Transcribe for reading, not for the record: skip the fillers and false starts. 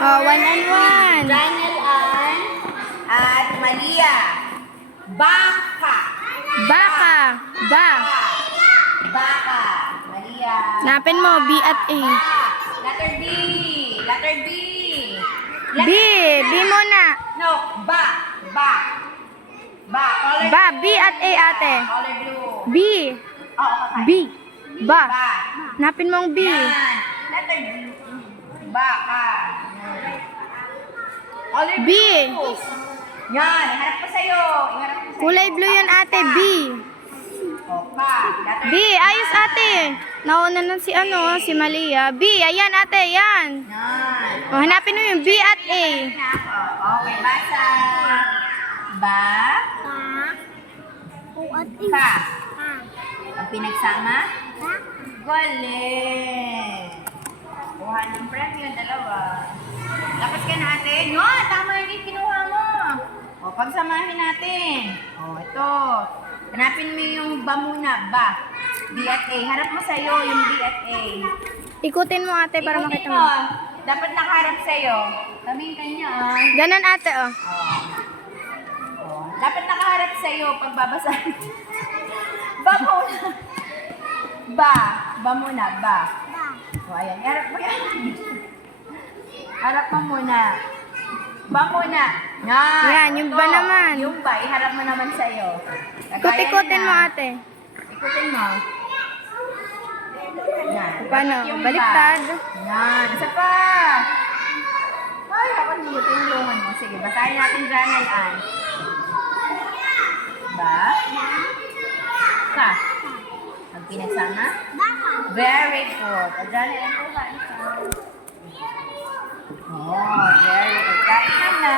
Oh, 1 and 1. Daniel Ann at Malia. Baka. Baka. Ba. Baka. Malia. Hanapin mo, B at A. Ba. Letter B. Letter B. B. B muna. No, ba. Ba. Ba. Color Ba. blue. B at A, ate. Color blue. B. Oo, kakay. B. Ba. Ba. Hanapin mo ang B. Yan. Letter B. Baka. Color B. blue. Yan. Iharap ko sa'yo. Iharap ko sa'yo. Kulay blue yan, ate. B. Opa. Letter B. Ayos, ate. Nauna na si si Malia. B. Ayan, ate. Yan. Yan. O, hanapin mo yung B at A. Okay, basa. Ba. Ka. Ang pinagsama? Galing. Kuha ng premyo, dalawa. Tapos ka natin. Yun, tama yung kinuha mo. O, pagsamahin natin. O, ito. Hanapin mo yung ba muna, ba. B at A. Harap mo sa'yo yung B at A. Ikutin mo, ate, para Ikutin makita mo. Dapat nakaharap sa'yo. Kaming kanya, Ganon, ate, oh. Dapat nakaharap sa'yo pag babasahin. Ba muna. Ba. Ba muna, ba. O, ayan. Harap mo yan. Harap mo muna. Ba muna. Yan, yung ba naman. Yung ba, iharap mo naman sa'yo. Ikut-ikutin mo, ate. Ikutin mo. Yan. Paano? Yung Baliktad. ba. Yan. Isa pa. Ay, ako tinulungan mo. Sige, basahin natin Daniel Ann. Ba? Ka. Ang pinagsama? Very good. O, Daniel Ann po ba? Oh, very good. Kain na na.